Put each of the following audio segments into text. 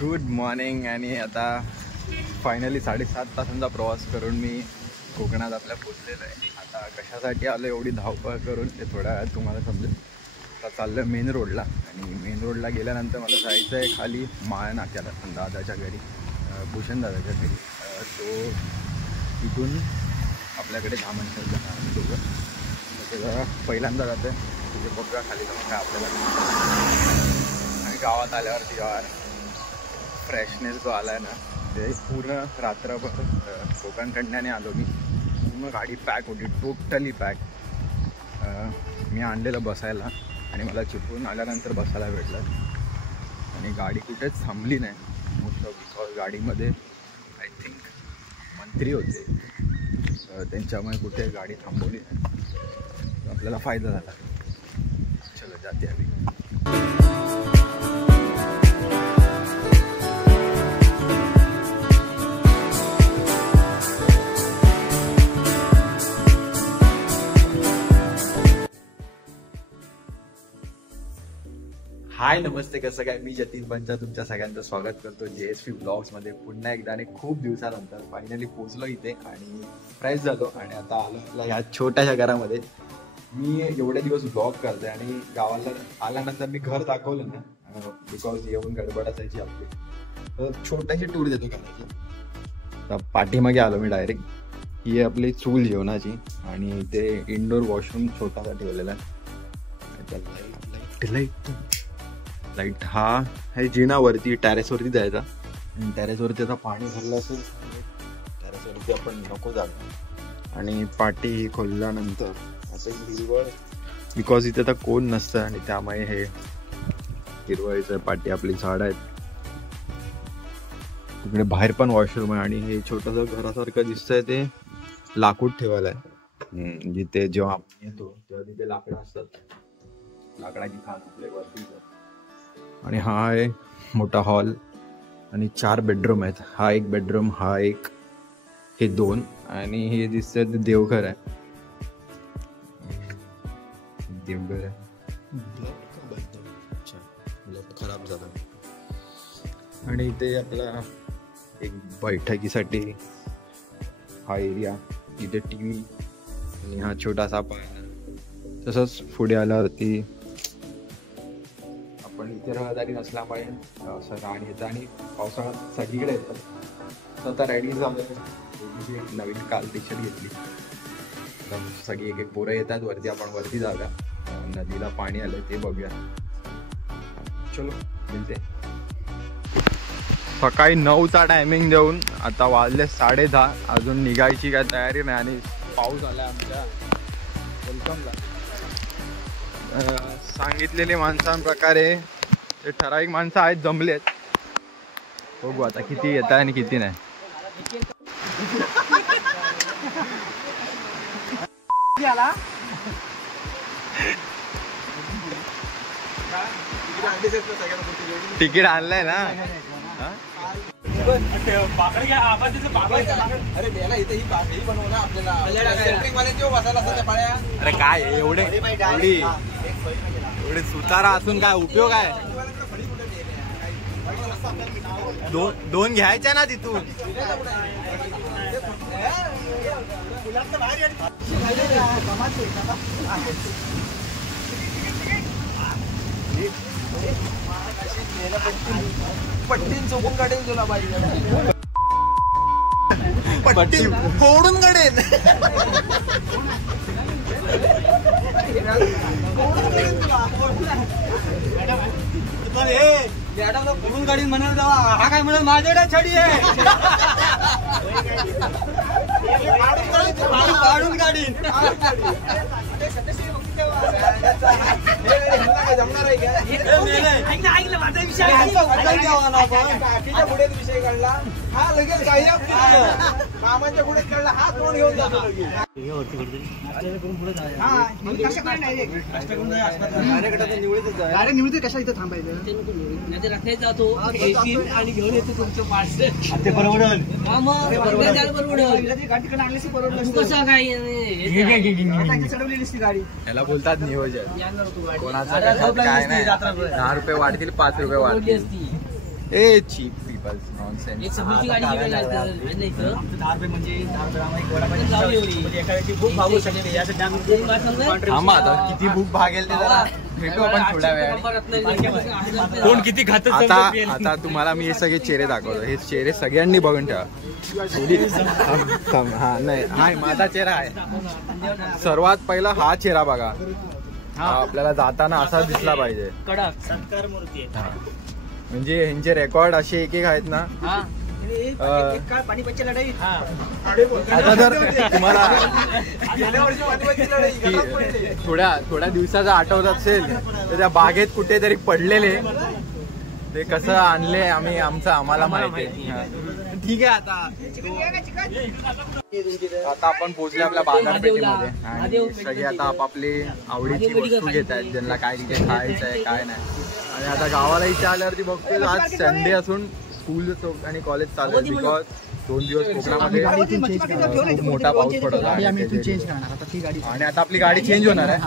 Good morning. आणि आता finally 7.5 तासांचा प्रवास करून मी कोकणात आपल्या पोचलेलो आहे. आता कशासाठी आलो एवढी धावपळ करून ते थोड्या वेळात तुम्हाला समजेल. आता चाललं मेन रोडला आणि मेन रोडला गेल्यानंतर मला जायचं आहे खाली माळ नाक्याला दादाच्या घरी, भूषण दादाच्या घरी. तो इथून आपल्याकडे 10 मिनिटं जाणार दोघं. जरा पहिल्यांदा जातं तिथे बघा खाली जाऊन काय आपल्याला. आणि गावात आल्यावरती यार फ्रेशनेस जो आला आहे ना, ते पूर्ण रात्रभर कोकणकंड्याने आलो मी. पूर्ण गाडी पॅक होती, टोटली पॅक. मी आणलेलं बसायला आणि मला चिपळून आल्यानंतर बसायला भेटलं. आणि गाडी कुठेच थांबली नाही मोठं, बिकॉज गाडीमध्ये आय थिंक मंत्री होते, त्यांच्यामुळे कुठे गाडी थांबवली नाही. आपल्याला फायदा झाला. चलो जाते आम्ही. हाय नमस्ते, कसं काय? मी जतीन पंचा तुमच्या सगळ्यांचं स्वागत करतो JSP ब्लॉग्समध्ये पुन्हा एकदा. आणि खूप दिवसानंतर फायनली पोचलो इथे आणि फ्रेश झालो. आणि आता आलो आपल्या ह्या छोट्याशा घरामध्ये. मी एवढे दिवस ब्लॉग करते आणि गावाला आल्यानंतर मी घर दाखवलं ना, बिकॉज येऊन गडबड असायची आपली, तर छोट्याशी टूर देतो घराची. तर पाठीमागे आलो मी डायरेक्ट. ही आपली चूल जेवणाची आणि ते इंडोर वॉशरूम छोटासा ठेवलेला आहे. लाईट हा आहे जिनावरती, टॅरेसवरती जायचा. आणि टॅरेसवरती आता पाणी भरलं असेल, टॅरेसवरती आपण नको जातो. आणि पाठी खोलल्यानंतर असं हिरवळ, बिकॉज इथे आता कोण नसतं आणि त्यामुळे हे हिरवळीचं पाठी, आपली झाडं आहेत. तिकडे बाहेर पण वॉशरूम आहे. आणि हे छोटंसं घरासारखं दिसतंय ते लाकूड ठेवायला आहे. जिथे जेव्हा आपण येतो तेव्हा तिथे लाकडं असतात, लाकडाची खाण आपल्या वरती. आणि हा आहे मोठा हॉल आणि 4 बेडरूम आहेत. हा एक बेडरूम, हा एक, हे 2. आणि हे दिसतंय ते देवघर आहे. देवघर आहे. खराब झालं. आणि इथे आपला एक बैठकीसाठी हा एरिया, इथे TV आणि हा छोटासा पाळणा. तसंच पुढे आल्यावरती पण इथे रहदारी नसल्यामुळे असं रान येतं आणि पावसाळ्यात सगळीकडे येतं. स्वतः रेडी झालं. एक नवीन काल टी-शर्ट घेतली. सगळी एक एक पोरं येतात वरती. आपण वरती जाऊया, नदीला पाणी आलं ते बघूया. चलो मिळते. सकाळी 9चा टायमिंग देऊन आता वाजले 10:30. अजून निघायची काय तयारी नाही आणि पाऊस आला आमच्या वेलकमला. सांगितलेले माणसांप्रकारे ते ठराविक माणसं आहेत, जमलेत. बघू आता किती येत आहे आणि किती नाही. तिकीट आणलंय ना. अरे काय एवढे सुतारा असून काय उपयोग आहे? दोन घ्यायच्या ना तिथून. पट्टीन चोकून काढेल तुला पाहिजे, पट्टी फोडून काढेल. फोडून काढीन म्हणाल तेव्हा हा काय म्हणत माझ्याकडे छडी आहे. काढून काढीन. जमणार आहे का? पुढे विषय काढला हा लगेच काही मामाच्या पुढे काढला हा तोंड घेऊन जातो. निवडते कशा इथं थांबायचं जातो आणि घेऊन येतो तुमचं पार्सल. ते परवडल. कसं काय चढवलेली ती गाडी. याला बोलतात नियोजन. कोणाचं काय नाही. 10 रुपये वाढतील, 5 रुपये वाढतील. ए चीप पीपल्स नॉनसेन्स. एक सब्जीची गाडी जेवायला आणलं इथं. 10 रुपये म्हणजे 10 रुपये आम्हाला एक वडापाव एखाद्याची भूक भागू शकते यासाठी आम्ही थांबा आता किती भूक भागेल ते जरा भेटू आपण थोड्या वेळाने. कोण किती खात आता तुम्हाला मी हे सगळे चेहरे दाखवतो. हे चेहरे सगळ्यांनी बघून ठेवा. हा नाही हा माझा चेहरा आहे. सर्वात पहिला हा चेहरा बघा. आपल्याला जाताना असा दिसला पाहिजे. कडक सत्कार मूर्ती म्हणजे ह्यांचे रेकॉर्ड असे एक एक आहेत ना. पाणीपतची लढाई आता जर तुम्हाला थोड्या दिवसाचा आठवत असेल तर त्या बागेत कुठेतरी पडलेले ते कसं आणले आम्ही आम्हाला माहिती आहे. ठीक आहे. आता आपण पोहोचले आपल्या बाजारपेठेमध्ये आणि सगळे आता आपापली आवडीची वस्तू घेत आहेत. ज्यांना काय तिथे खायचं आहे काय नाही. आणि आता गावाला इथे आल्यावरती बघतोय आज संडे असून स्कूल आणि कॉलेज चालू आहे. बिकॉज 2 दिवस कोकणामध्ये खूप मोठा पाऊस पडत आहे आणि आता आपली गाडी चेंज होणार आहे.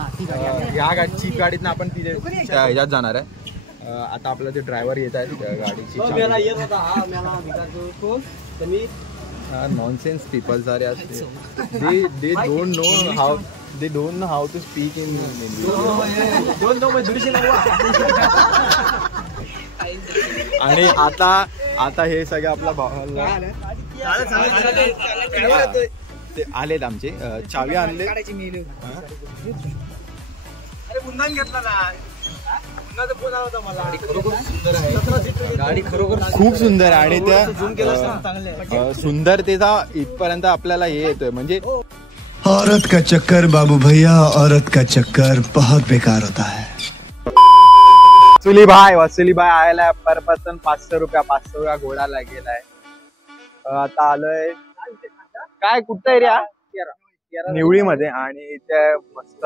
या चीप गाडीतनं आपण तिथे ह्याच्यात जाणार आहे. आता आपला ते ड्रायव्हर येत आहेत गाडीची. Nonsense peoples are they don't know how to speak in आणि आता हे सगळं आपला भावाला ते आलेत आमचे चावी आणले. गाडी खरोखर खूप सुंदर आहे आणि त्या सुंदरतेचा इथपर्यंत आपल्याला हे येतोय. म्हणजे औरत का चक्कर बाबू भैया, औरत का चक्कर बहुत बेकार होता है. वसुली भाई आयला पर पर्सन 500 रुपया घोडा लागेलाय. आता आलोय काय कुठं एरिया निवळी मध्ये आणि इथे मस्त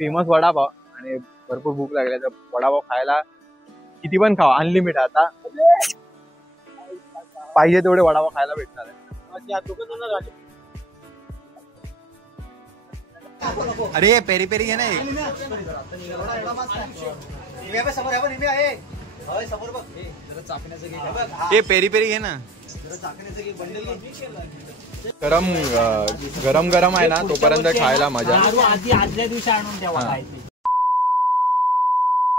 फेमस वडापाव आणि भरपूर भूक लागली तर वडापाव खायला किती पण खावा अनलिमिटेड. आता पाहिजे तेवढे वडापाव खायला भेटणार आहे. अरे पेरी पेरी घे ना. पेरी पेरी घे ना. गरम आहे ना तोपर्यंत खायला मजा. आदल्या दिवशी आणून द्यावा.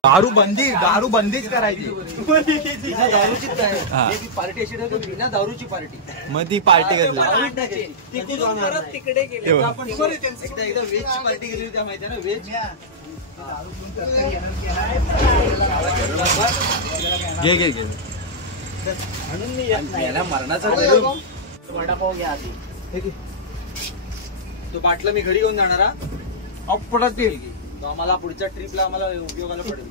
दारू बंदीच करायची. पार्टी अशी ना दारूची पार्टी. मग ती पार्टी कसली तिकडे गेले आपण एकदा व्हेज पार्टी गेली होती माहिती ना. व्हेज घे मरणाचा वडापाव घ्या आधी. तो बाटला मी घरी घेऊन जाणार अपडात येईल की आम्हाला पुढच्या ट्रिपला आम्हाला उपयोगाला पडेल.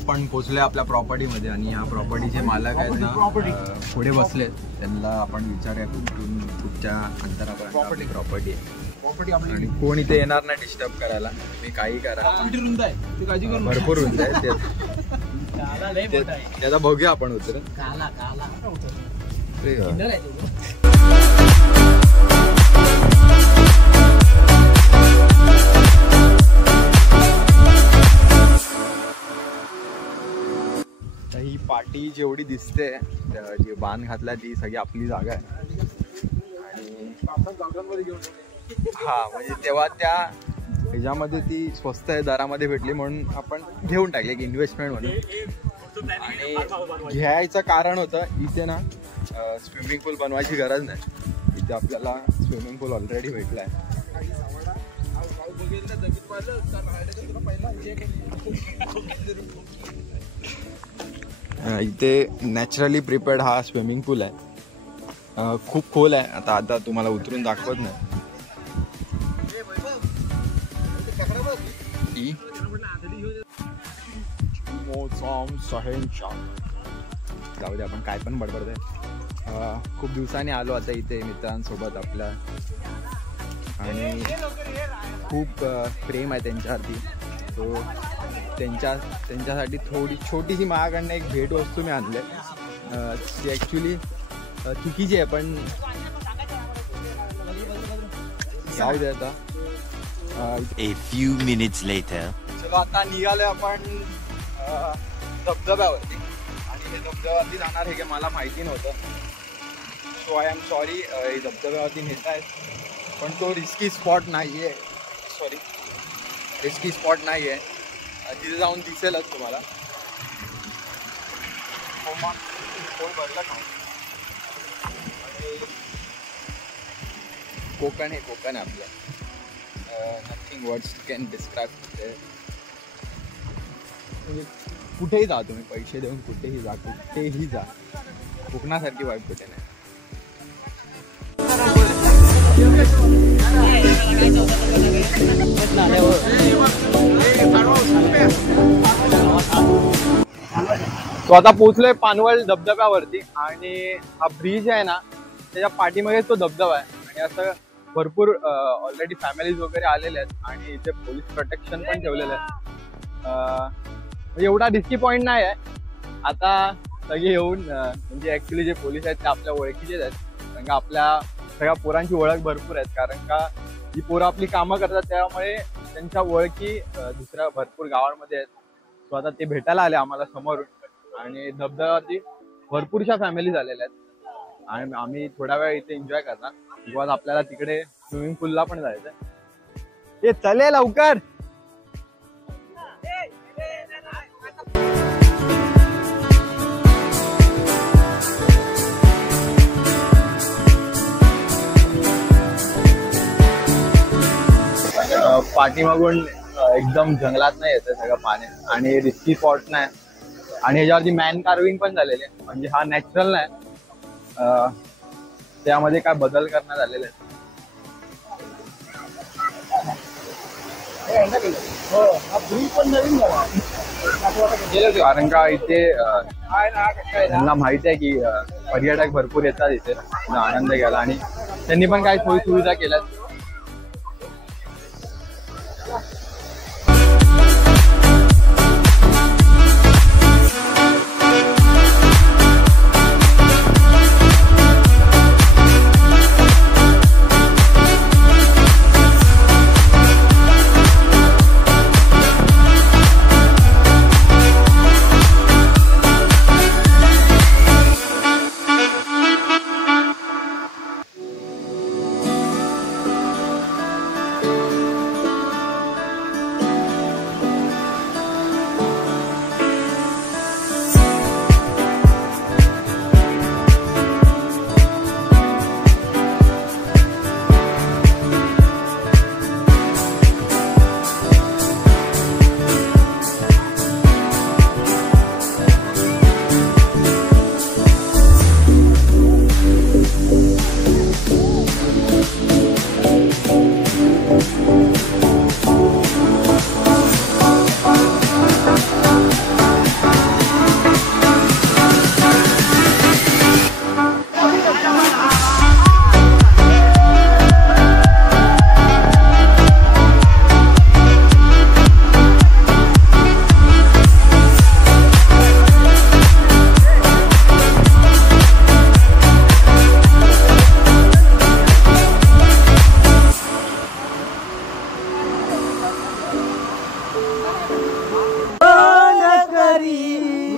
आपण पोहोचले आपल्या प्रॉपर्टी मध्ये आणि या प्रॉपर्टीचे मालक आहेत ना पुढे बसलेत. त्यांना आपण विचारूया कुठच्या अंतरापर्यंत प्रॉपर्टी आहे आणि कोण इथे येणार नाही डिस्टर्ब करायला. तुम्ही काही करा. भरपूर रुंद आहे त्याचा बघूया आपण उतर. ही पाटी जेवढी दिसते जी बांध घातला ती सगळी आपली जागा आहे. हा म्हणजे तेव्हा त्या ह्याच्यामध्ये ती स्वस्त दरामध्ये भेटली म्हणून आपण घेऊन टाकली एक इन्व्हेस्टमेंट म्हणून. आणि घ्यायचं कारण होतं इथे ना स्विमिंग पूल बनवायची गरज नाही. इथे आपल्याला स्विमिंग पूल ऑलरेडी भेटलाय. इथे नॅचरली प्रिपेअर्ड हा स्विमिंग पूल आहे. खूप खोल आहे. आता तुम्हाला उतरून दाखवत नाही. जाऊ दे आपण काय पण बडबडतोय. खूप दिवसांनी आलो आता इथे मित्रांसोबत आपल्या आणि खूप प्रेम आहे त्यांच्यावरती. तो त्यांच्यासाठी थोडी छोटीशी माझ्याकडनं एक भेट वस्तू मी आणली. ती ॲक्च्युली चुकीची आहे पण जाऊ दे आता. A few minutes later. चलो आता निघालोय आपण धबधब्यावरती, आणि हे धबधब्यावरती जाणार हे की मला माहिती नव्हतं. सो आय एम सॉरी, हे धबधब्यावरती नेत आहेत, पण तो रिस्की स्पॉट नाही आहे. सॉरी, रिस्की स्पॉट नाही आहे. तिथे जाऊन दिसेलच तुम्हाला. कोकण हे कोकण आहे आपलं. Nothing words can describe. कुठेही जा तुम्ही, पैसे देऊन कुठेही जा, कुठेही जा, कोकणासारखी वाईब कुठे नाही. तो आता पोहोचलोय पानवल धबधब्यावरती, आणि हा ब्रिज आहे ना त्याच्या पाठीमागे तो धबधबा आहे. आणि असं भरपूर ऑलरेडी फॅमिलीज वगैरे आलेले आहेत, आणि इथे पोलीस प्रोटेक्शन पण ठेवलेलं आहे. एवढा रिस्की पॉईंट नाही आहे. आता सगळे येऊन म्हणजे ऍक्च्युली जे पोलीस आहेत ते आपल्या ओळखीचेच आहेत, कारण का आपल्या सगळ्या पोरांची ओळख भरपूर आहेत. कारण का जी पोरं आपली कामं करतात त्यामुळे त्यांच्या ओळखी दुसऱ्या भरपूर गावांमध्ये आहेत. सो आता ते भेटायला आले आम्हाला समोरून, आणि धबधब्यावरती भरपूरशा फॅमिलीज आलेल्या आहेत, आणि आम्ही थोडा वेळ इथे एन्जॉय करणार. बिकॉज आपल्याला तिकडे स्विमिंग पूलला पण जायचं. हे चले लवकर. पाठीमागून एकदम जंगलात नाही येतं सगळं पाणी, आणि रिस्की स्पॉट नाही, आणि ह्याच्यावरती मॅन कार्विंग पण झालेले आहे. म्हणजे हा नॅचरल नाही, त्यामध्ये काय बदल करण्यात आलेले आहेत. कारण का इथे त्यांना माहिती आहे की पर्यटक भरपूर येतात इथे आनंद घ्यायला, आणि त्यांनी पण काही सोयी सुविधा केल्यात.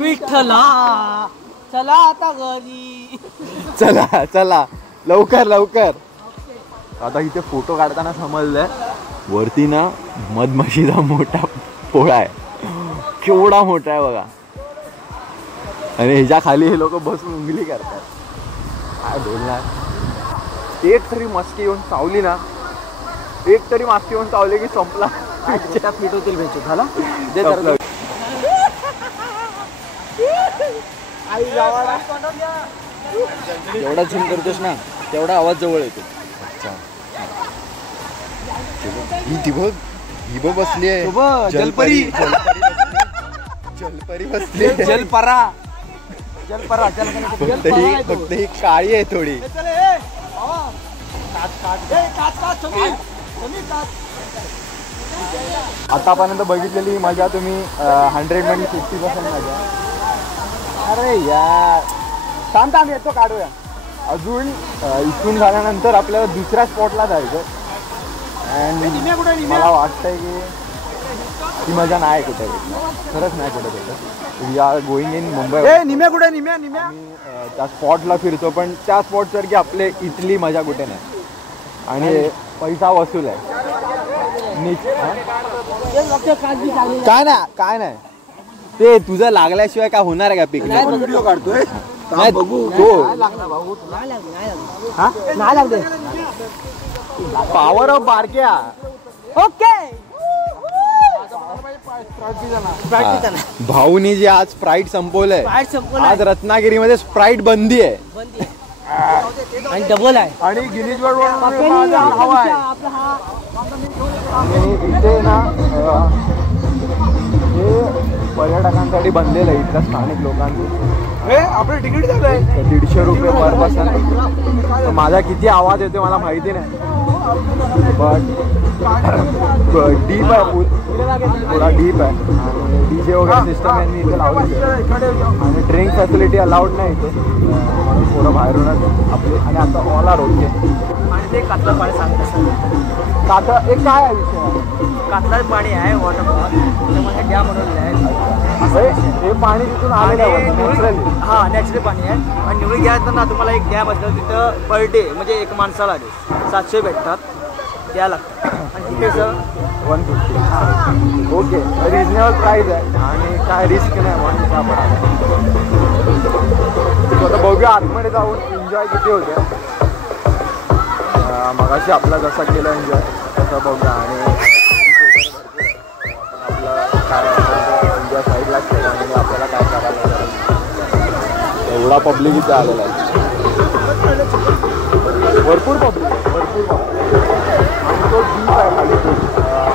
विठ्ठला चला आता घरी. चला चला लवकर लवकर. आता इथे फोटो काढताना समजलंय वरती ना मधमाशीचा मोठा पोळा आहे, केवढा मोठा आहे बघा, आणि ह्याच्या खाली हे लोक बसून उंगली करतात. काय बोलणार. एक तरी मस्ती येऊन चावली ना, एक तरी मास्ती येऊन चावली की संपला. फिट होतील भेटू झाला. जेवढा झूम करतोस ना तेवढा आवाज जवळ येतो. ही बघ बसली आहे जलपरी. जलपरी बसली, जलपरा. जलपरा फक्त ही काळी आहे थोडी. आतापर्यंत बघितलेली मजा तुम्ही 100 मध्ये 50% मजा. अरे यार शांत, आम्ही येतो काढूया. अजून इथून झाल्यानंतर आपल्याला दुसऱ्या स्पॉटला जायचं, अँड मला वाटतंय की ती मजा नाही कुठे भेटणार, खरंच नाही कुठे भेटत. We are going in Mumbai. निम्या कुठे निम्या निम्या त्या स्पॉटला फिरतो, पण त्या स्पॉटसारखी आपले इथली मजा कुठे नाही. आणि पैसा वसूल आहे. काय नाही ते तुझं लागल्याशिवाय काय होणार आहे का पिकनिक? व्हिडिओ काढतोय नाही बघू तो नाही लागते. पॉवर ऑफ बारक्या. ओके. भाऊनी जे आज स्प्राईट संपवलंय, स्प्राईट संपवलंय. आज रत्नागिरीमध्ये स्प्राईट बंदी आहे. आणि डबल आहे. आणि गिनीज वर्ल्ड हवा आहे. आणि इथे ना हे पर्यटकांसाठी बनलेलं आहे, इथल्या स्थानिक लोकांचं. आपलं तिकीट झालंय 150 रुपये पर पर्सन. माझा किती आवाज येतो मला माहिती नाही, बट डीप आहे पूल, थोडा डीप आहे. आणि DJ वगैरे सिस्टम यांनी इथे लावली आहे. आणि ड्रिंक फॅसिलिटी अलाउड नाही इथे, थोडं बाहेरूनच आपले. आणि आता ऑल आर ओके. आणि ते कातळ पाणी सांगतात. आता एक काय आहे विषय, कातळ पाणी आहे वॉटरफॉल, त्यामुळे डॅम बनवलेलं आहे. हे पाणी तिथून आलेलं आहे नॅचरली. हा नॅचरल पाणी आहे. आणि निवडी घ्यायचं ना तुम्हाला एक डॅम असतं तिथं पर डे, म्हणजे एक माणसाला 700 भेटतात द्या लागतात. आणि तिथे सर 150. ओके, रिजनेबल प्राईस आहे आणि काय रिस्क नाही म्हणून आपण आता बघूया आतमध्ये जाऊन एन्जॉय किती होते. मगाशी आपला जसा केला एन्जॉय तसा बघूया. आणि आपलं काय एन्जॉय साईडलाच केलं आणि आपल्याला काय करायला एवढा पब्लिक इथे आलेला आहे. भरपूर पब्लिक. आणि तो डीप आहे खाली तो.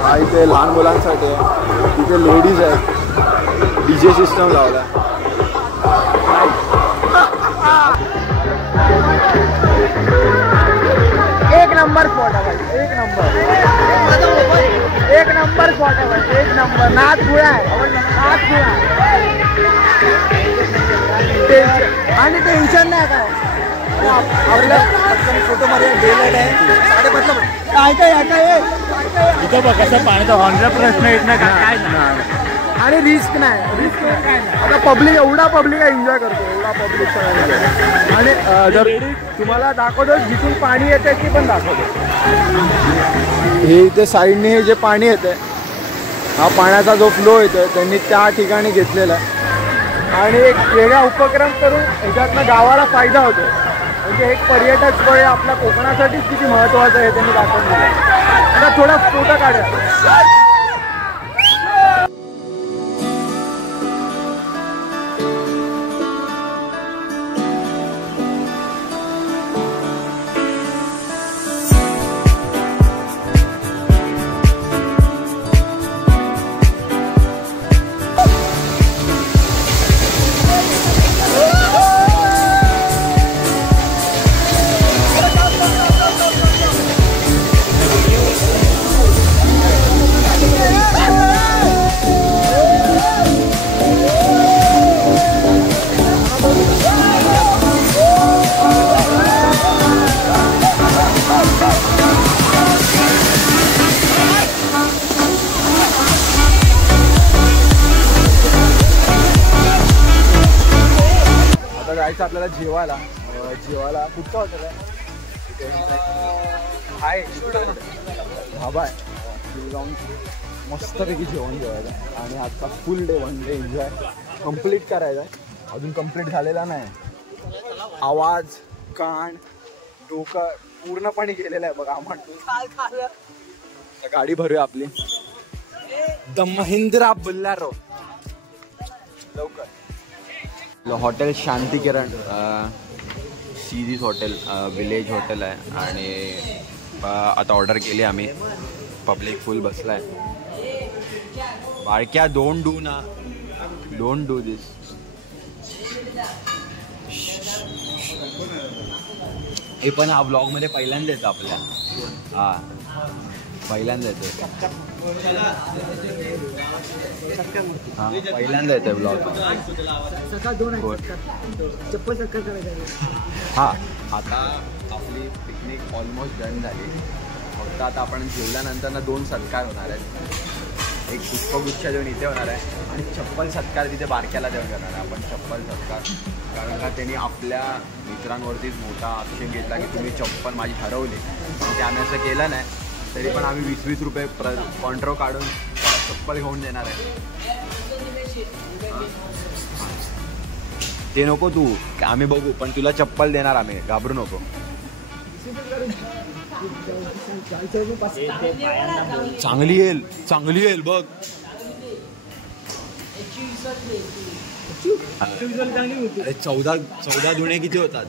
हा इथे लहान मुलांसाठी आहे, तिथे लेडीज आहेत. DJ सिस्टम लावला. एक नंबर स्पॉट आहे, एक नंबर स्पॉट आहे, एक नंबर. नाच खुळा आहे, नाच खुळा आणि टेन्शन नाही काय. आपल्या फोटो मध्ये डेलाइट आहे. इथं बघ कसं पाण्याचा हॉर्नचा प्रश्न येत नाही काय नाही. आणि रिस्क नाही काय नाही. आता पब्लिक एवढा पब्लिक एन्जॉय करतो, एवढा पब्लिक सगळं. आणि जर तुम्हाला दाखवतो जिथून पाणी येते ती पण दाखवतो. हे इथे साईडने हे जे पाणी येतं, हा पाण्याचा जो फ्लो येतो त्यांनी त्या ठिकाणी घेतलेला आहे. आणि एक वेगळा उपक्रम करून ह्याच्यातनं गावाला फायदा होतो. म्हणजे एक पर्यटक स्थळ आपल्या कोकणासाठीच किती महत्त्वाचं आहे त्यांनी दाखवून दिलं. आता थोडा फोटो काढूया. जायचं आपल्याला जेवायला. कुठचं हॉटेल आहे? हाय ढाबा आहे, जाऊन मस्तपैकी जेवण जेवायचं. आणि आजचा फुल डे 1 डे एन्जॉय कम्प्लीट करायचा आहे. अजून कम्प्लीट झालेला नाही. आवाज, कान, डोकं पूर्णपणे गेलेलं आहे बघा. म्हणतो गाडी भरूया आपली. द महिंद्रा बोलेरो लवकर. हॉटेल शांती किरण सीरीज हॉटेल विलेज हॉटेल आहे. आणि आता ऑर्डर केली आम्ही. पब्लिक फुल बसला आहे. बाळक्या डोंट डू ना, डोंट डू दिस. हे पण हा ब्लॉगमध्ये पहिल्यांदा येतं आपल्या. हां पहिल्यांदा येतं. हां पहिल्यांदा येतं ब्लॉग. हां आता आपली पिकनिक ऑलमोस्ट डन झाली. फक्त आता आपण जेवल्यानंतर 2 सत्कार होणार आहेत. एक पुष्पगुच्छ देऊन इथे होणार आहे आणि चप्पल सत्कार तिथे बारक्याला देऊन करणार आहे आपण चप्पल सत्कार. कारण का त्यांनी आपल्या मित्रांवरतीच मोठा आक्षेप घेतला की तुम्ही चप्पल माझी हरवली. ते आम्ही असं केलं नाही तरी पण आम्ही 20-20 रुपये कॉन्ट्रो काढून चप्पल घेऊन देणार आहे. ते नको तू, आम्ही बघू, पण तुला चप्पल देणार आम्ही, घाबरू नको. चांगली येईल बघ. अरे 14 धुणे किती होतात?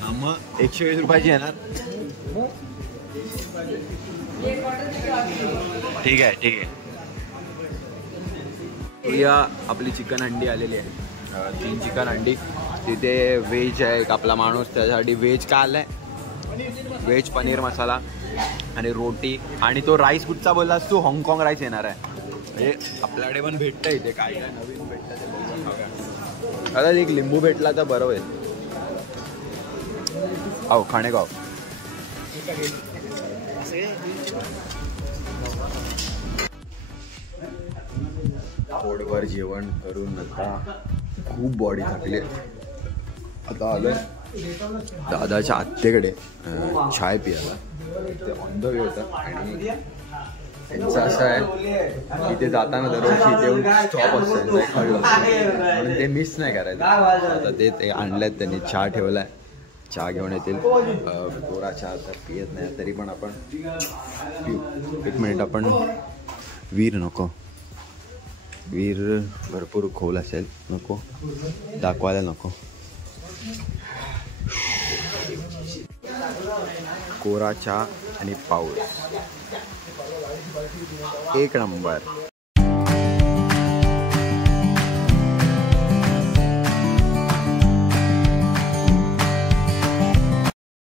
हा मग 120 रुपयाची येणार. ठीक आहे. या आपली चिकन हंडी आलेली आहे. 3 चिकन हंडी. तिथे व्हेज आहे एक आपला माणूस, त्याच्यासाठी व्हेज काय आलाय, व्हेज पनीर मसाला आणि रोटी. आणि तो राईस कुठचा बोललास तू? हाँगकाँग राईस येणार आहे. म्हणजे आपल्याकडे पण भेटतं इथे, काय नवीन भेटतं ते बघा. आता एक लिंबू भेटला तर बरं होईल. खाणेगाव. पोटभर जेवण करून आता खूप बॉडी थकली. आता आलोय दादाच्या आत्तेकडे चाय पियाला. ते ऑन द वे होतं आणि त्यांचं असं आहे की ते जाताना दरवर्षी इथे येऊन स्टॉप असतं म्हणून ते मिस नाही करायचं. आता ते आणल्यात त्यांनी, चहा ठेवलाय, चहा घेऊन येतील. गोरा चहा तर पियत नाही तरी पण आपण पिऊ. एक मिनिट, आपण वीर नको, वीर भरपूर खोल असेल, नको दाखवायला नको. कोरा चहा आणि पाऊस 1 नंबर.